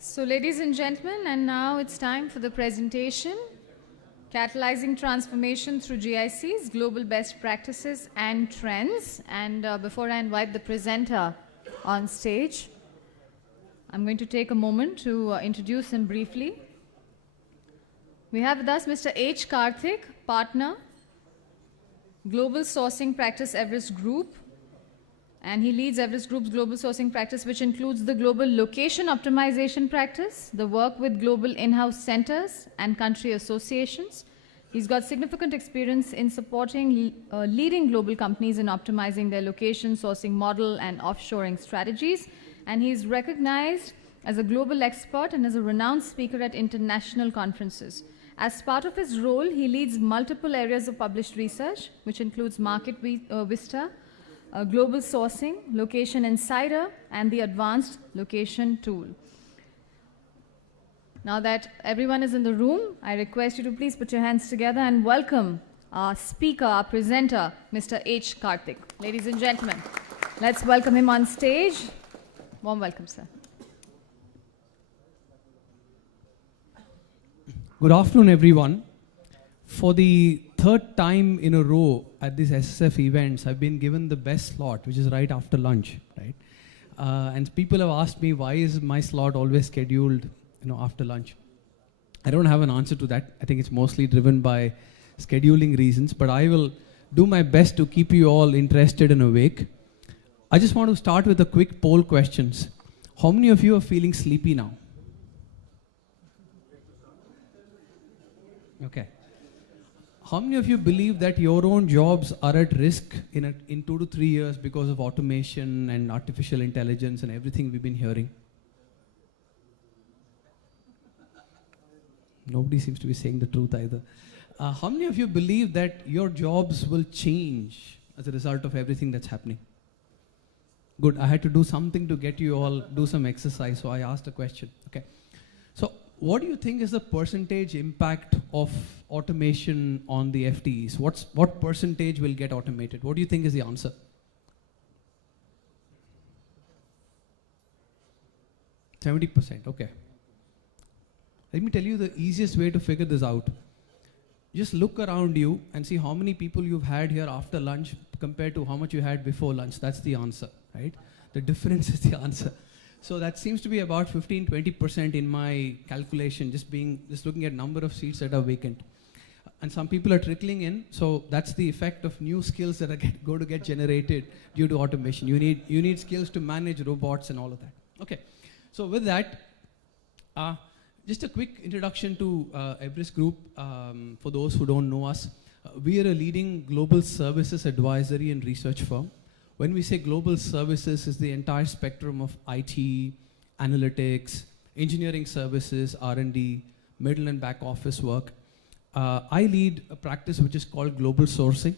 So ladies and gentlemen, and now it's time for the presentation, Catalyzing Transformation through GICs, Global Best Practices and Trends. And before I invite the presenter on stage, I'm going to take a moment to introduce him briefly. We have with us Mr. H. Karthik, Partner, Global Sourcing Practice Everest Group. And he leads Everest Group's global sourcing practice, which includes the global location optimization practice, the work with global in-house centers and country associations. He's got significant experience in supporting leading global companies in optimizing their location, sourcing model, and offshoring strategies. And he's recognized as a global expert and as a renowned speaker at international conferences. As part of his role, he leads multiple areas of published research, which includes Market Vista, global sourcing, Location Insider, and the advanced location tool. Now that everyone is in the room, I request you to please put your hands together and welcome our speaker, our presenter, Mr. H. Karthik. Ladies and gentlemen, let's welcome him on stage. Warm welcome, sir. Good afternoon, everyone. For the third time in a row at these SSF events, I've been given the best slot, which is right after lunch, right? And people have asked me, why is my slot always scheduled, after lunch? I don't have an answer to that. I think it's mostly driven by scheduling reasons, but I will do my best to keep you all interested and awake. I just want to start with a quick poll questions. How many of you are feeling sleepy now? Okay. How many of you believe that your own jobs are at risk in 2 to 3 years because of automation and artificial intelligence and everything we've been hearing? Nobody seems to be saying the truth either. How many of you believe that your jobs will change as a result of everything that's happening? Good, I had to do something to get you all do some exercise, so I asked a question. Okay. So what do you think is the percentage impact of automation on the FTEs? What percentage will get automated? What do you think is the answer? %70%, okay. Let me tell you the easiest way to figure this out. Just look around you and see how many people you've had here after lunch compared to how much you had before lunch. That's the answer, right? The difference is the answer. So that seems to be about 15-20% in my calculation, just looking at number of seats that are vacant. And some people are trickling in, so that's the effect of new skills that are going to get generated due to automation. You need skills to manage robots and all of that. Okay, so with that, just a quick introduction to Everest Group. For those who don't know us, we are a leading global services advisory and research firm. When we say global services, it's the entire spectrum of IT, analytics, engineering services, R&D, middle and back office work. I lead a practice which is called global sourcing.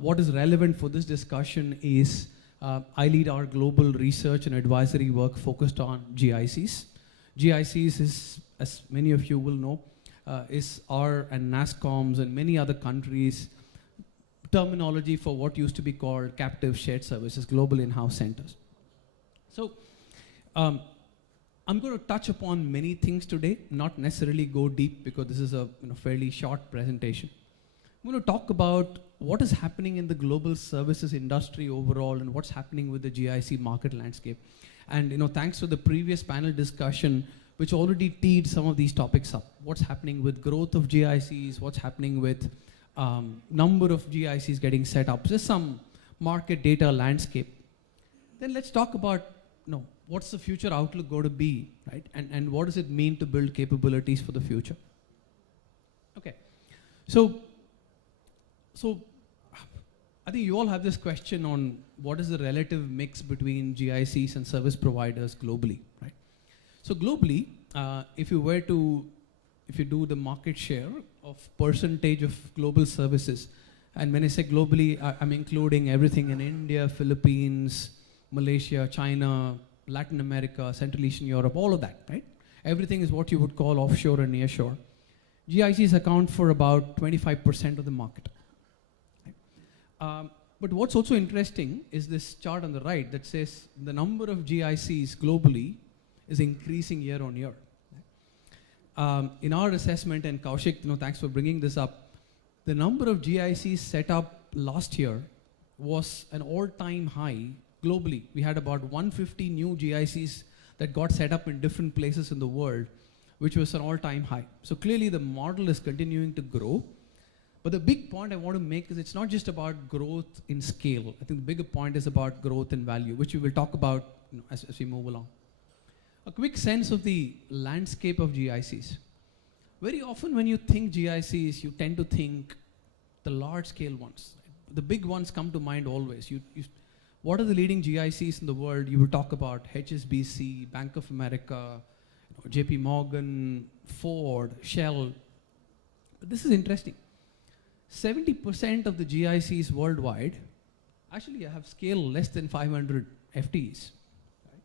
What is relevant for this discussion is I lead our global research and advisory work focused on GICs. GICs is, as many of you will know, is our and NASSCOM's and many other countries' terminology for what used to be called captive shared services, global in-house centers. So I'm going to touch upon many things today, not necessarily go deep because this is a fairly short presentation. I'm going to talk about what is happening in the global services industry overall and what's happening with the GIC market landscape. And thanks to the previous panel discussion, which already teed some of these topics up. What's happening with growth of GICs, what's happening with number of GICs getting set up, just some market data landscape. Then let's talk about what's the future outlook going to be, right? And what does it mean to build capabilities for the future? Okay, so I think you all have this question on what is the relative mix between GICs and service providers globally, right? So globally, if you do the market share of percentage of global services, and when I say globally, I'm including everything in India, Philippines, Malaysia, China, Latin America, Central Eastern Europe, all of that, right? Everything is what you would call offshore and nearshore. GICs account for about 25% of the market. Right? But what's also interesting is this chart on the right that says the number of GICs globally is increasing year on year. In our assessment, and Kaushik, thanks for bringing this up, the number of GICs set up last year was an all-time high globally. We had about 150 new GICs that got set up in different places in the world, which was an all-time high. So clearly the model is continuing to grow. But the big point I want to make is it's not just about growth in scale. I think the bigger point is about growth in value, which we will talk about as we move along. A quick sense of the landscape of GICs. Very often when you think GICs, you tend to think the large-scale ones. The big ones come to mind always. What are the leading GICs in the world? You will talk about HSBC, Bank of America, JP Morgan, Ford, Shell. But this is interesting. 70% of the GICs worldwide actually have scale less than 500 FTEs. Right?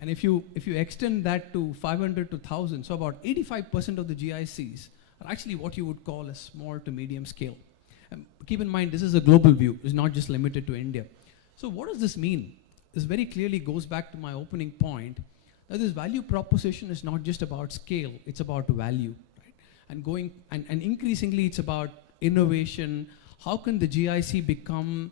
And if you extend that to 500 to 1,000, so about 85% of the GICs are actually what you would call a small to medium scale. And keep in mind, this is a global view. It's not just limited to India. So what does this mean? This very clearly goes back to my opening point, that this value proposition is not just about scale, it's about value. Right? And increasingly it's about innovation. How can the GIC become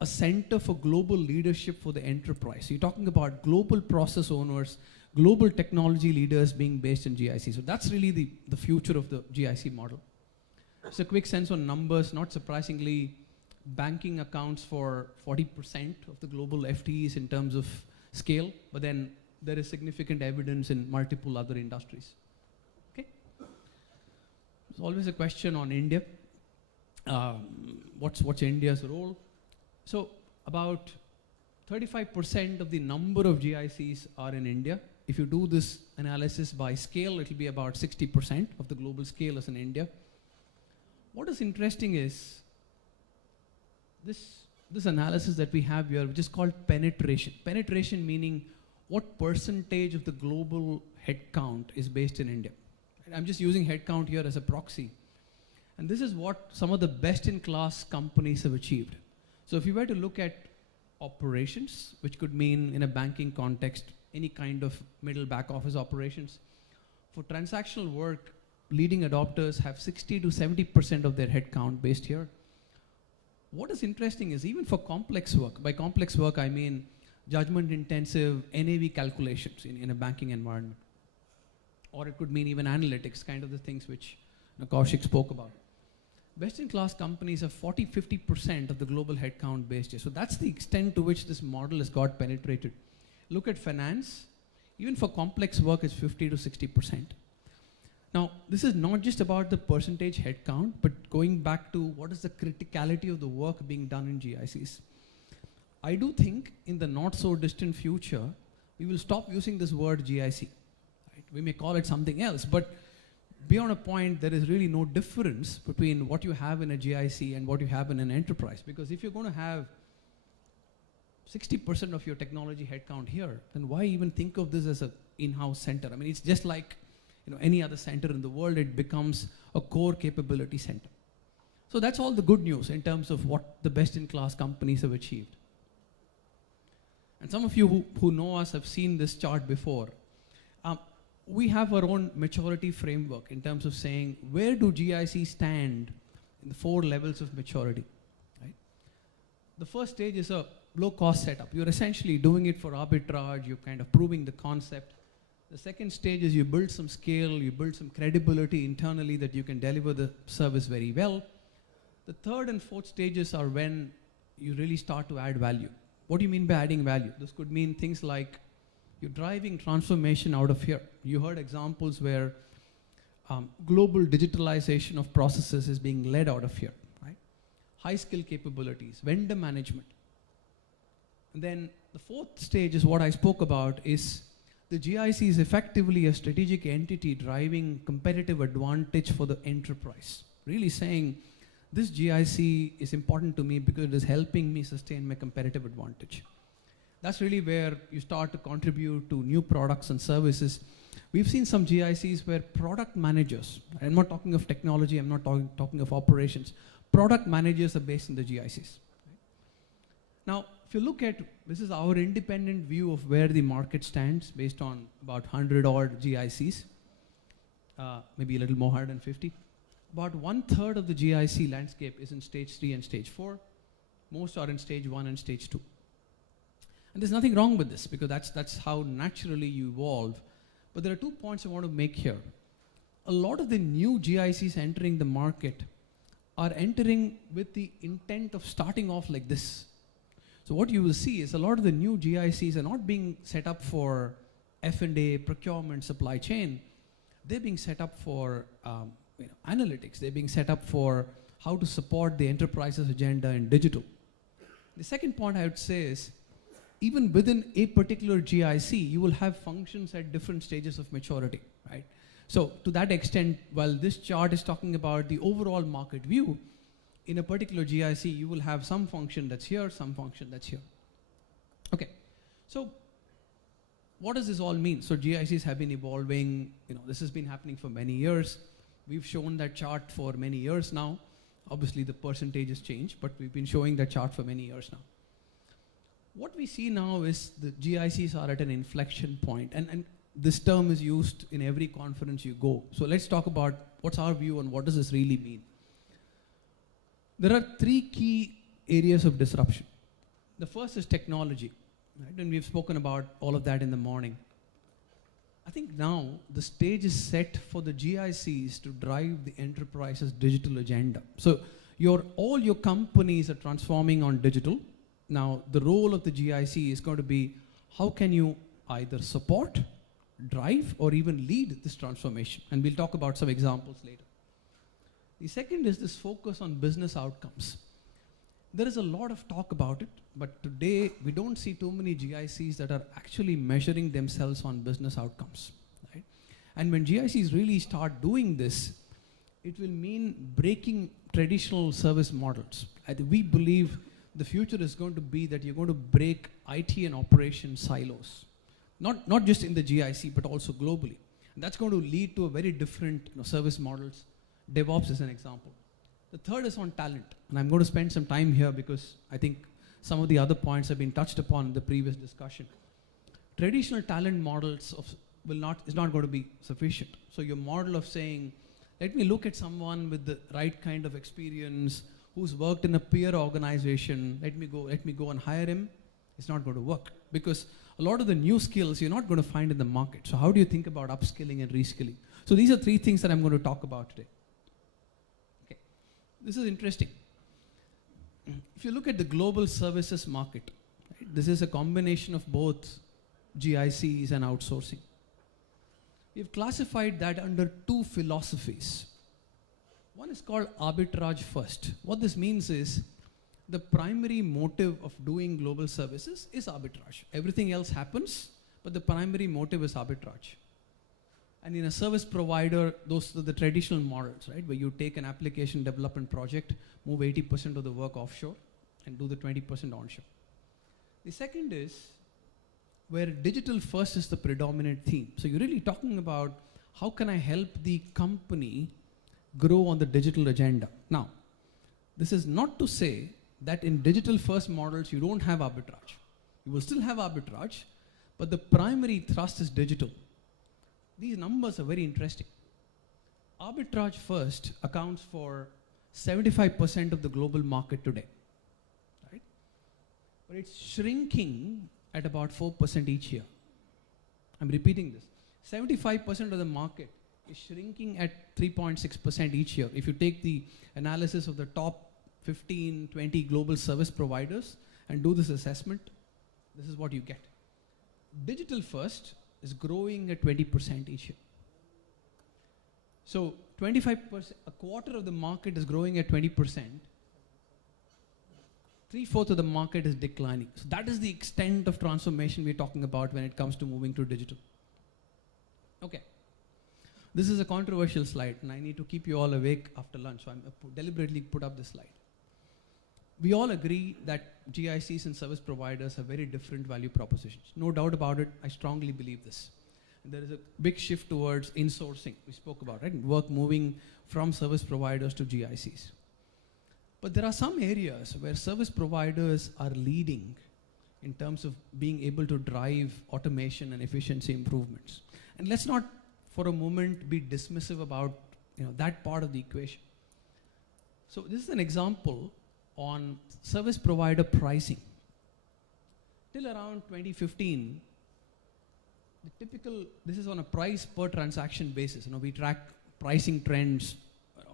a center for global leadership for the enterprise? So you're talking about global process owners, global technology leaders being based in GIC. So that's really the future of the GIC model. Just a quick sense on numbers. Not surprisingly, banking accounts for 40% of the global FTEs in terms of scale, but then there is significant evidence in multiple other industries. Okay? There's always a question on India. What's India's role? So about 35% of the number of GICs are in India. If you do this analysis by scale, it will be about 60% of the global scale is in India. What is interesting is this analysis that we have here, which is called penetration. Penetration meaning what percentage of the global headcount is based in India. I'm just using headcount here as a proxy. And this is what some of the best-in-class companies have achieved. So if you were to look at operations, which could mean in a banking context, any kind of middle back office operations, for transactional work, leading adopters have 60 to 70% of their headcount based here. What is interesting is even for complex work, by complex work I mean judgment-intensive NAV calculations in a banking environment. Or it could mean even analytics, kind of the things which Kaushik spoke about. Best-in-class companies have 40-50% of the global headcount based here. So that's the extent to which this model has got penetrated. Look at finance. Even for complex work, it's 50 to 60%. Now, this is not just about the percentage headcount, but going back to what is the criticality of the work being done in GICs. I do think in the not so distant future, we will stop using this word GIC. Right? We may call it something else, but beyond a point, there is really no difference between what you have in a GIC and what you have in an enterprise. Because if you're going to have 60% of your technology headcount here, then why even think of this as an in-house center? I mean, it's just like any other center in the world, it becomes a core capability center. So that's all the good news in terms of what the best-in-class companies have achieved. And some of you who know us have seen this chart before. We have our own maturity framework in terms of saying, where do GICs stand in the 4 levels of maturity? Right? The first stage is a low-cost setup. You're essentially doing it for arbitrage, you're kind of proving the concept. The second stage is you build some scale, you build some credibility internally that you can deliver the service very well. The third and fourth stages are when you really start to add value. What do you mean by adding value? This could mean things like you're driving transformation out of here. You heard examples where global digitalization of processes is being led out of here. Right? High skill capabilities, vendor management. And then the fourth stage is what I spoke about is the GIC is effectively a strategic entity driving competitive advantage for the enterprise. Really saying, this GIC is important to me because it is helping me sustain my competitive advantage. That's really where you start to contribute to new products and services. We've seen some GICs where product managers, I'm not talking of technology, I'm not talking of operations, product managers are based in the GICs. Now, if you look at, this is our independent view of where the market stands based on about 100 odd GICs, maybe a little more, 150. About 1/3 of the GIC landscape is in stage 3 and stage 4. Most are in stage 1 and stage 2. And there's nothing wrong with this because that's how naturally you evolve. But there are 2 points I want to make here. A lot of the new GICs entering the market are entering with the intent of starting off like this. So what you will see is a lot of the new GICs are not being set up for F&A, procurement, supply chain. They're being set up for analytics. They're being set up for how to support the enterprise's agenda in digital. The second point I would say is, even within a particular GIC, you will have functions at different stages of maturity, right? So to that extent, while this chart is talking about the overall market view, in a particular GIC, you will have some function that's here, some function that's here. Okay, so what does this all mean? So GICs have been evolving, this has been happening for many years. We've shown that chart for many years now. Obviously the percentages change, but we've been showing that chart for many years now. What we see now is the GICs are at an inflection point, and this term is used in every conference you go. So let's talk about what's our view on what does this really mean. There are 3 key areas of disruption. The first is technology, right? And we've spoken about all of that in the morning. I think now the stage is set for the GICs to drive the enterprise's digital agenda. So all your companies are transforming on digital. Now the role of the GIC is going to be, how can you either support, drive, or even lead this transformation? And we'll talk about some examples later. The second is this focus on business outcomes. There is a lot of talk about it, but today we don't see too many GICs that are actually measuring themselves on business outcomes, right? And when GICs really start doing this, it will mean breaking traditional service models. We believe the future is going to be that you're going to break IT and operation silos, not just in the GIC, but also globally. And that's going to lead to a very different service models. DevOps is an example. The third is on talent, and I'm going to spend some time here because I think some of the other points have been touched upon in the previous discussion. Traditional talent models is not going to be sufficient. So your model of saying, let me look at someone with the right kind of experience, who's worked in a peer organization, let me go and hire him, it's not going to work because a lot of the new skills you're not going to find in the market. So how do you think about upskilling and reskilling? So these are 3 things that I'm going to talk about today. Okay, this is interesting. If you look at the global services market, right, this is a combination of both GICs and outsourcing. We've classified that under 2 philosophies. One is called arbitrage first. What this means is the primary motive of doing global services is arbitrage. Everything else happens, but the primary motive is arbitrage. And in a service provider, those are the traditional models, right? Where you take an application development project, move 80% of the work offshore, and do the 20% onshore. The second is where digital first is the predominant theme. So you're really talking about how can I help the company grow on the digital agenda. Now, this is not to say that in digital first models you don't have arbitrage. You will still have arbitrage, but the primary thrust is digital. These numbers are very interesting. Arbitrage first accounts for 75% of the global market today, right? But it's shrinking at about 4% each year. I'm repeating this. 75% of the market is shrinking at 3.6% each year. If you take the analysis of the top 15, 20 global service providers and do this assessment, this is what you get. Digital first is growing at 20% each year. So 25%, a quarter of the market is growing at 20%. 3/4 of the market is declining. So that is the extent of transformation we're talking about when it comes to moving to digital. Okay. This is a controversial slide, and I need to keep you all awake after lunch, so I'm deliberately put up this slide. We all agree that GICs and service providers have very different value propositions. No doubt about it, I strongly believe this. And there is a big shift towards insourcing, we spoke about, right? Work moving from service providers to GICs. But there are some areas where service providers are leading in terms of being able to drive automation and efficiency improvements. And let's not for a moment be dismissive about that part of the equation. So this is an example on service provider pricing. Till around 2015, the typical, this is on a price per transaction basis. We track pricing trends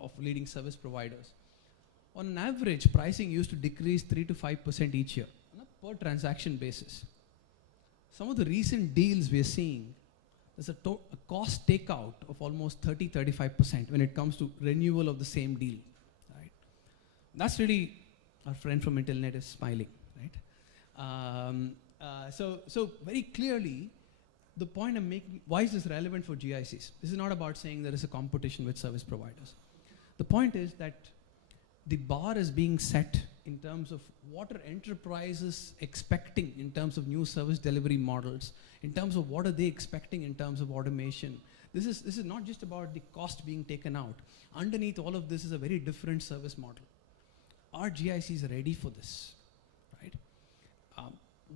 of leading service providers. On an average, pricing used to decrease 3 to 5% each year on a per transaction basis. Some of the recent deals we are seeing, there's a cost takeout of almost 30-35% when it comes to renewal of the same deal. Right? That's really, our friend from Intelnet is smiling, right? So very clearly, the point I'm making, why is this relevant for GICs? This is not about saying there is a competition with service providers. The point is that the bar is being set in terms of what are enterprises expecting in terms of new service delivery models, in terms of what are they expecting in terms of automation. This is not just about the cost being taken out. Underneath all of this is a very different service model. Are GICs ready for this? Right?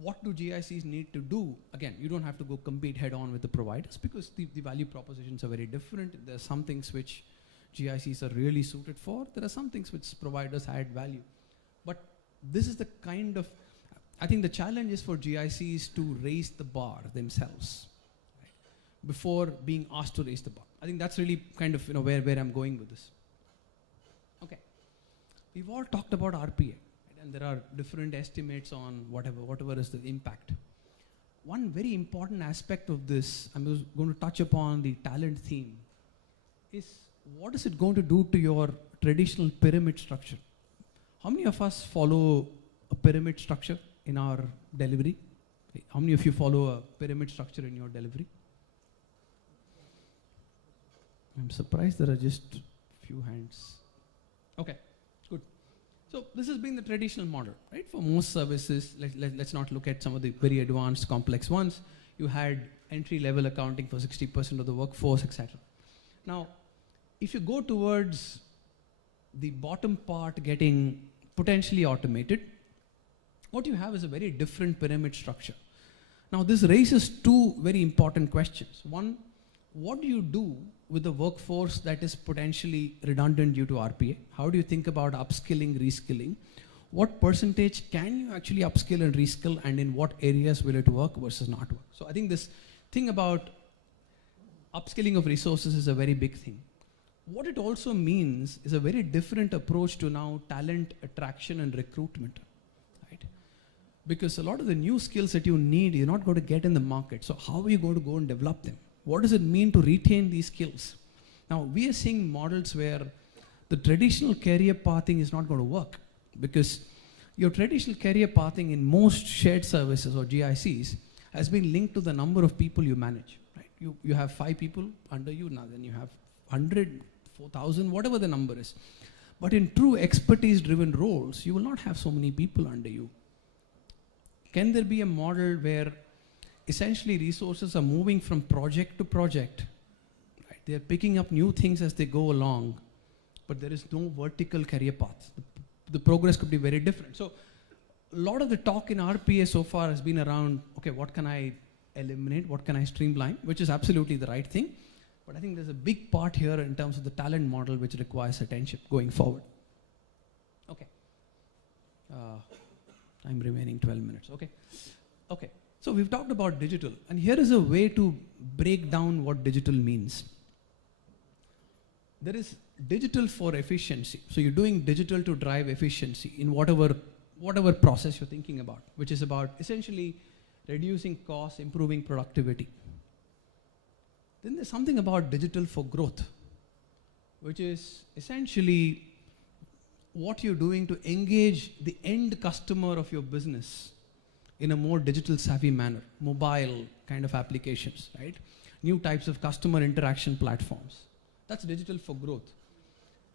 What do GICs need to do? Again, you don't have to go compete head on with the providers because the value propositions are very different. There are some things which GICs are really suited for. There are some things which providers add value. But this is the kind of, I think the challenge is for GICs to raise the bar themselves, right, before being asked to raise the bar. I think that's really kind of where I'm going with this. Okay, we've all talked about RPA, right, and there are different estimates on whatever is the impact. One very important aspect of this, I'm just going to touch upon the talent theme, is what is it going to do to your traditional pyramid structure? How many of us follow a pyramid structure in our delivery? How many of you follow a pyramid structure in your delivery? I'm surprised there are just few hands. Okay, good. So this has been the traditional model, right? For most services, let's not look at some of the very advanced, complex ones. You had entry-level accounting for 60% of the workforce, etc. Now, if you go towards the bottom part getting potentially automated, what you have is a very different pyramid structure. Now this raises two very important questions. One, what do you do with the workforce that is potentially redundant due to RPA? How do you think about upskilling, reskilling? What percentage can you actually upskill and reskill, and in what areas will it work versus not work? So I think this thing about upskilling of resources is a very big thing. What it also means is a very different approach to now talent attraction and recruitment, right? Because a lot of the new skills that you need, you're not going to get in the market. So how are you going to go and develop them? What does it mean to retain these skills? Now, we are seeing models where the traditional career pathing is not going to work, because your traditional career pathing in most shared services or GICs has been linked to the number of people you manage, right? You have 5 people under you, now then you have 100, 4,000, whatever the number is. But in true expertise-driven roles, you will not have so many people under you. Can there be a model where essentially resources are moving from project to project? Right? They are picking up new things as they go along, but there is no vertical career path. The progress could be very different. So a lot of the talk in RPA so far has been around, okay, what can I eliminate? What can I streamline? Which is absolutely the right thing. But I think there's a big part here in terms of the talent model which requires attention going forward. Okay. Time remaining 12 minutes. Okay. Okay. So we've talked about digital, and here is a way to break down what digital means. There is digital for efficiency. So you're doing digital to drive efficiency in whatever process you're thinking about, which is about essentially reducing costs, improving productivity. Then there's something about digital for growth, which is essentially what you're doing to engage the end customer of your business in a more digital savvy manner, mobile kind of applications, right? New types of customer interaction platforms. That's digital for growth.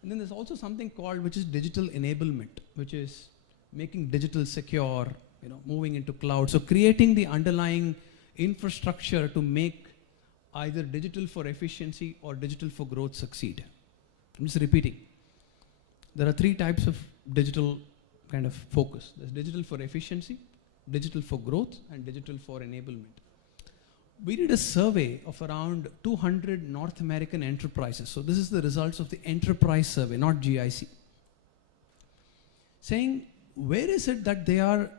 And then there's also something called, which is digital enablement, which is making digital secure, moving into cloud. So creating the underlying infrastructure to make either digital for efficiency or digital for growth succeed. I'm just repeating. There are 3 types of digital kind of focus. There's digital for efficiency, digital for growth, and digital for enablement. We did a survey of around 200 North American enterprises. So this is the results of the enterprise survey, not GIC. Saying, where is it that they are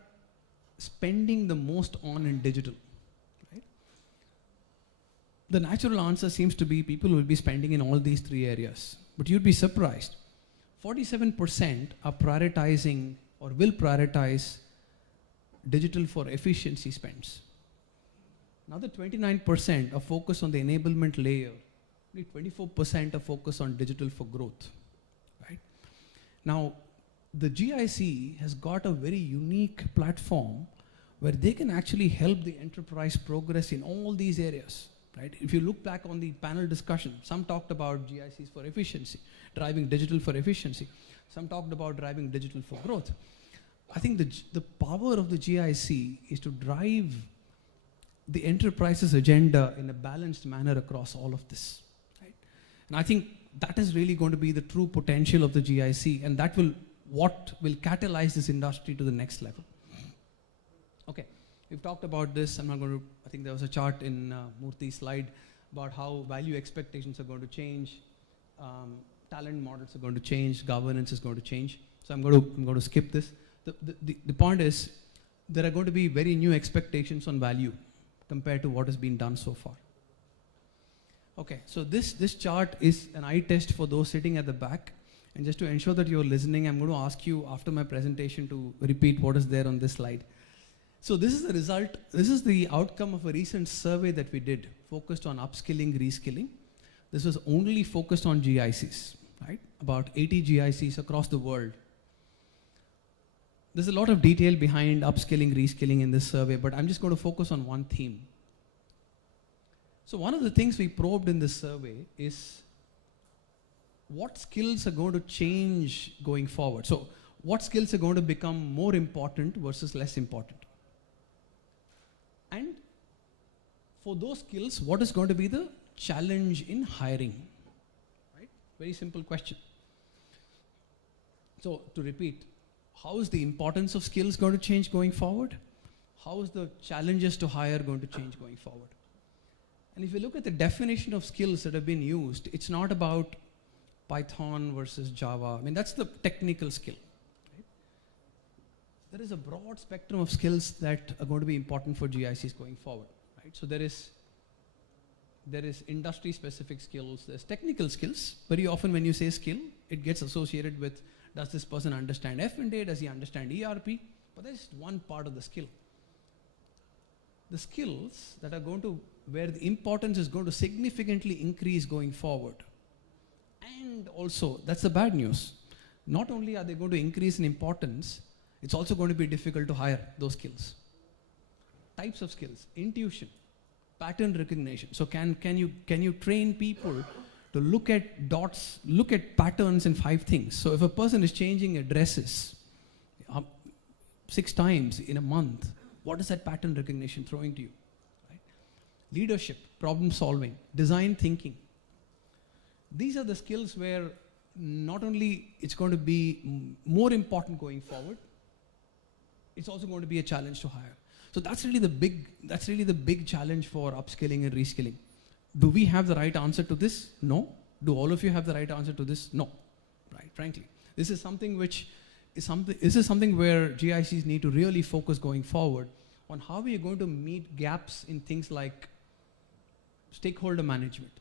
spending the most on in digital? Right? The natural answer seems to be people will be spending in all these three areas. But you'd be surprised. 47% are prioritizing or will prioritize digital for efficiency spends. Another 29% are focused on the enablement layer. Only 24% are focused on digital for growth. Right? Now, the GIC has got a very unique platform where they can actually help the enterprise progress in all these areas. Right? If you look back on the panel discussion, some talked about GICs for efficiency, driving digital for efficiency. Some talked about driving digital for growth. I think the power of the GIC is to drive the enterprise's agenda in a balanced manner across all of this. Right? And I think that is really going to be the true potential of the GIC, and that will what will catalyze this industry to the next level. Okay, we've talked about this. I'm not going to, I think there was a chart in Murthy's slide about how value expectations are going to change, talent models are going to change, governance is going to change. So I'm going to skip this. The point is, there are going to be very new expectations on value compared to what has been done so far. Okay, so this chart is an eye test for those sitting at the back. And just to ensure that you're listening, I'm going to ask you after my presentation to repeat what is there on this slide. So this is the result, this is the outcome of a recent survey that we did, focused on upskilling, reskilling. This was only focused on GICs, right? About 80 GICs across the world. There's a lot of detail behind upskilling, reskilling in this survey, but I'm just going to focus on one theme. So one of the things we probed in this survey is what skills are going to change going forward. So what skills are going to become more important versus less important? And for those skills, what is going to be the challenge in hiring? Right? Very simple question. So to repeat, how is the importance of skills going to change going forward? How is the challenges to hire going to change going forward? And if you look at the definition of skills that have been used, it's not about Python versus Java. I mean, that's the technical skill. Right? There is a broad spectrum of skills that are going to be important for GICs going forward. Right? So there is industry-specific skills, there's technical skills. Very often when you say skill, it gets associated with, does this person understand F&A, does he understand ERP? But that's just one part of the skill. The skills that are going to, where the importance is going to significantly increase going forward. And also, that's the bad news. Not only are they going to increase in importance, it's also going to be difficult to hire those skills. Types of skills, intuition, pattern recognition. So can you train people to look at dots, look at patterns in 5 things? So if a person is changing addresses 6 times in a month, what is that pattern recognition throwing to you? Right? Leadership, problem solving, design thinking. These are the skills where not only it's going to be more important going forward, it's also going to be a challenge to hire. So that's really the big challenge for upskilling and reskilling. Do we have the right answer to this? No. Do all of you have the right answer to this? No. Right, frankly. This is something where GICs need to really focus going forward on how we are going to meet gaps in things like stakeholder management.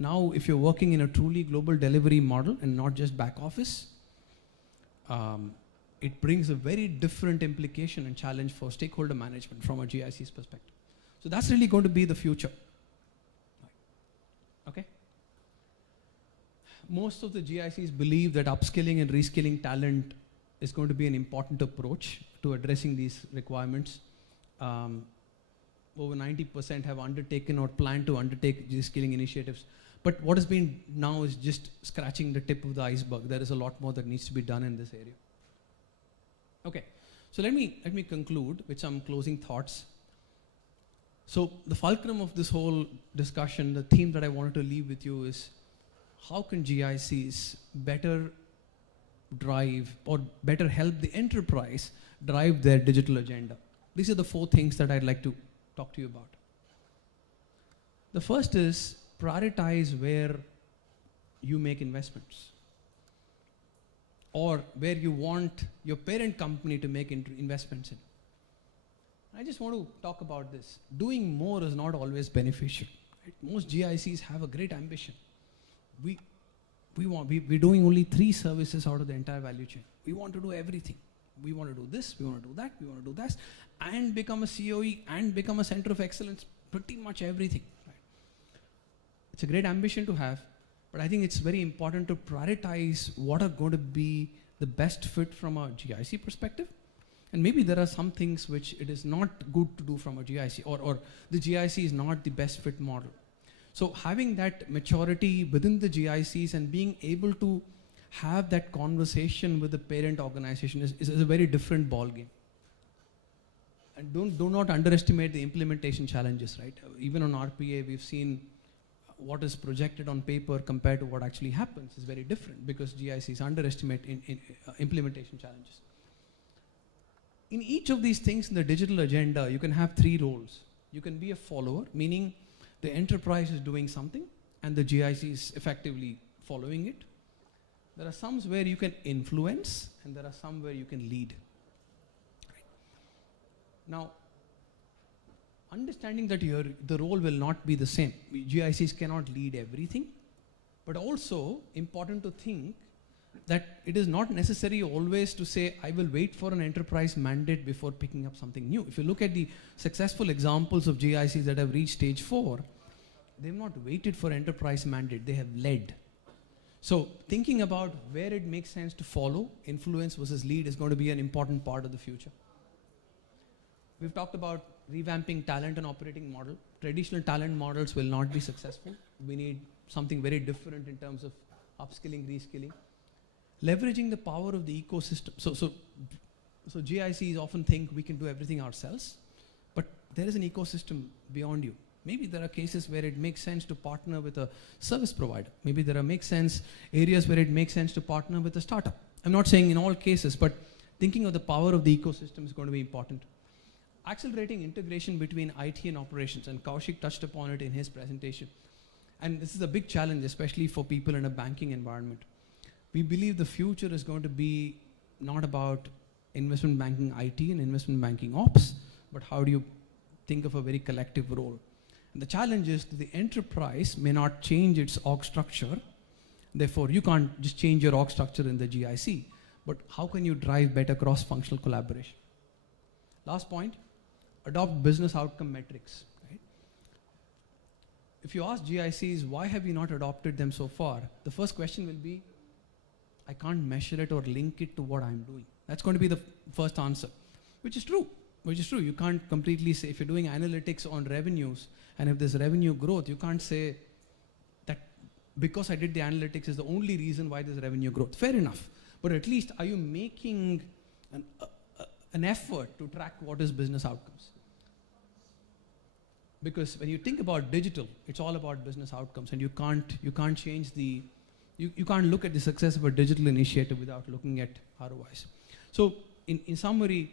Now, if you're working in a truly global delivery model and not just back office, it brings a very different implication and challenge for stakeholder management from a GIC's perspective. So that's really going to be the future. Okay? Most of the GICs believe that upskilling and reskilling talent is going to be an important approach to addressing these requirements. Over 90% have undertaken or plan to undertake reskilling initiatives. But what has been now is just scratching the tip of the iceberg. There is a lot more that needs to be done in this area. Okay, so let me conclude with some closing thoughts. So the fulcrum of this whole discussion, the theme that I wanted to leave with you is, how can GICs better drive or better help the enterprise drive their digital agenda. These are the 4 things that I'd like to talk to you about. The first is prioritize where you make investments or where you want your parent company to make investments in. I just want to talk about this. Doing more is not always beneficial. Right? Most GICs have a great ambition. We're doing only 3 services out of the entire value chain. We want to do everything. We want to do this, we want to do that, we want to do that, and become a COE and become a center of excellence, pretty much everything. Right? It's a great ambition to have, but I think it's very important to prioritize what are going to be the best fit from a GIC perspective. And maybe there are some things which it is not good to do from a GIC, or the GIC is not the best fit model. So having that maturity within the GICs and being able to have that conversation with the parent organization is a very different ball game. And do not underestimate the implementation challenges, right? Even on RPA, we've seen what is projected on paper compared to what actually happens is very different because GICs underestimate implementation challenges. In each of these things in the digital agenda, you can have 3 roles. You can be a follower, meaning the enterprise is doing something and the GIC is effectively following it. There are some where you can influence and there are some where you can lead. Right. Now, understanding that the role will not be the same. GICs cannot lead everything, but also important to think that it is not necessary always to say, I will wait for an enterprise mandate before picking up something new. If you look at the successful examples of GICs that have reached stage 4, they have not waited for enterprise mandate, they have led. So thinking about where it makes sense to follow, influence versus lead is going to be an important part of the future. We've talked about revamping talent and operating model. Traditional talent models will not be successful. We need something very different in terms of upskilling, reskilling. Leveraging the power of the ecosystem. So GICs often think we can do everything ourselves, but there is an ecosystem beyond you. Maybe there are cases where it makes sense to partner with a service provider. Maybe there are areas where it makes sense to partner with a startup. I'm not saying in all cases, but thinking of the power of the ecosystem is going to be important. Accelerating integration between IT and operations, and Kaushik touched upon it in his presentation. And this is a big challenge, especially for people in a banking environment. We believe the future is going to be not about investment banking IT and investment banking ops, but how do you think of a very collective role. And the challenge is that the enterprise may not change its org structure. Therefore, you can't just change your org structure in the GIC, but how can you drive better cross-functional collaboration? Last point, adopt business outcome metrics. Right? If you ask GICs, why have you not adopted them so far? The first question will be, I can't measure it or link it to what I'm doing. That's going to be the first answer, which is true. You can't completely say, if you're doing analytics on revenues, and if there's revenue growth, you can't say that because I did the analytics is the only reason why there's revenue growth. Fair enough. But at least are you making an effort to track what is business outcomes? Because when you think about digital, it's all about business outcomes, and you can't change you can't look at the success of a digital initiative without looking at ROIs. So in summary,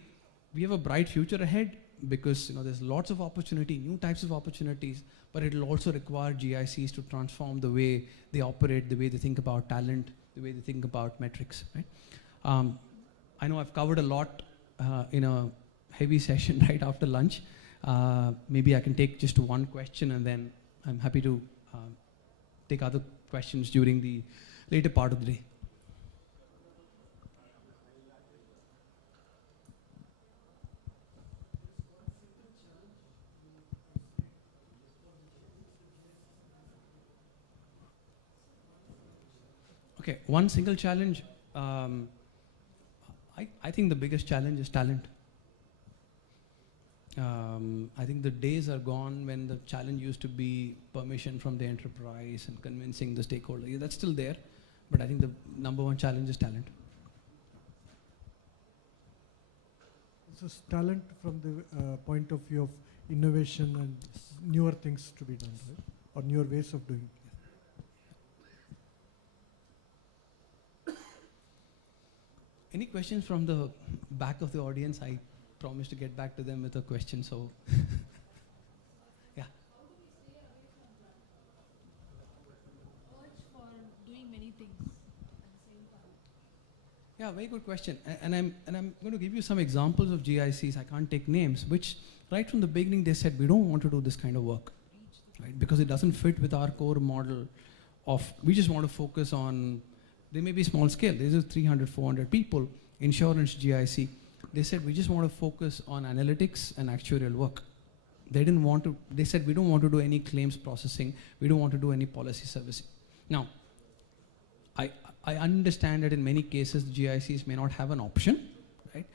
we have a bright future ahead because there's lots of opportunity, new types of opportunities, but it will also require GICs to transform the way they operate, the way they think about talent, the way they think about metrics. Right? I know I've covered a lot in a heavy session right after lunch. Maybe I can take just one question, and then I'm happy to take other questions during the later part of the day. Okay, one single challenge. I think the biggest challenge is talent. I think the days are gone when the challenge used to be permission from the enterprise and convincing the stakeholder. Yeah, that's still there, but I think the number one challenge is talent. So talent from the point of view of innovation and newer things to be done, right? Or newer ways of doing it. Any questions from the back of the audience? I promised to get back to them with a question, so. Yeah. Urge for doing many things at the same time. Yeah, very good question. And I'm going to give you some examples of GICs. I can't take names, which right from the beginning they said we don't want to do this kind of work, right? Because it doesn't fit with our core model of we just want to focus on. They may be small scale. This is 300, 400 people. Insurance GIC. They said we just want to focus on analytics and actuarial work. They didn't want to. They said we don't want to do any claims processing. We don't want to do any policy servicing. Now, I understand that in many cases the GICs may not have an option, right?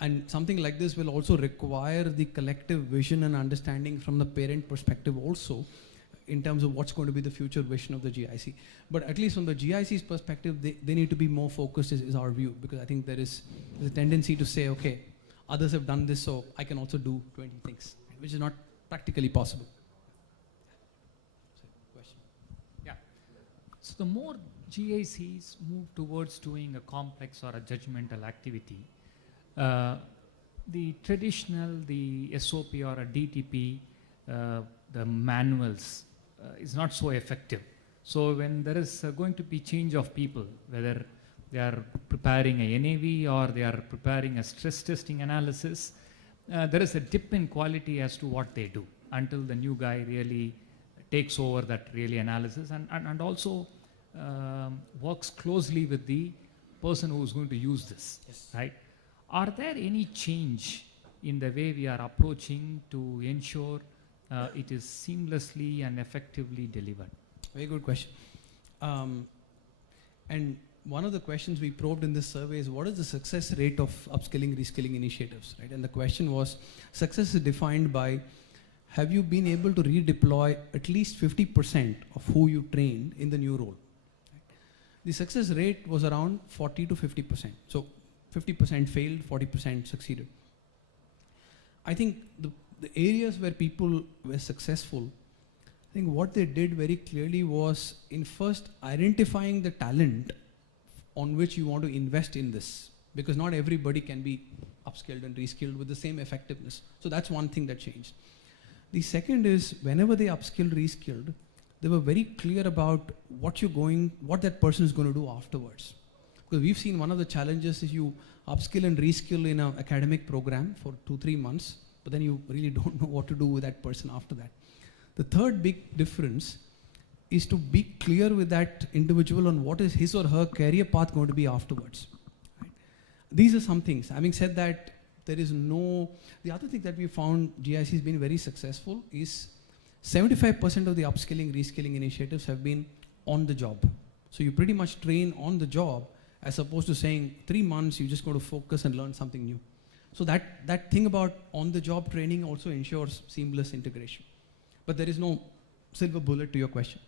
And something like this will also require the collective vision and understanding from the parent perspective also, in terms of what's going to be the future vision of the GIC. But at least from the GIC's perspective, they need to be more focused is our view, because I think there's a tendency to say, okay, others have done this, so I can also do 20 things, which is not practically possible. Question. Yeah. So the more GICs move towards doing a complex or a judgmental activity, the traditional, the SOP or a DTP, the manuals is not so effective. So when there is going to be change of people, whether they are preparing a NAV or they are preparing a stress testing analysis, there is a dip in quality as to what they do until the new guy really takes over that really analysis and also works closely with the person who is going to use this, Yes. right? Are there any change in the way we are approaching to ensure it is seamlessly and effectively delivered? Very good question. And one of the questions we probed in this survey is what is the success rate of upskilling, reskilling initiatives, right? And the question was, success is defined by, have you been able to redeploy at least 50% of who you trained in the new role? Right? The success rate was around 40 to 50%. So 50% failed, 40% succeeded. I think the areas where people were successful, I think what they did very clearly was in first identifying the talent on which you want to invest in this, because not everybody can be upskilled and reskilled with the same effectiveness. So that's one thing that changed. The second is whenever they upskilled, reskilled, they were very clear about what that person is going to do afterwards. Because we've seen one of the challenges is you upskill and reskill in an academic program for 2-3 months, but then you really don't know what to do with that person after that. The third big difference is to be clear with that individual on what is his or her career path going to be afterwards. Right? These are some things. Having said that, there is no, the other thing that we found GIC has been very successful is 75% of the upskilling, reskilling initiatives have been on the job. So you pretty much train on the job as opposed to saying 3 months, you just got to focus and learn something new. So that thing about on-the-job training also ensures seamless integration. But there is no silver bullet to your question.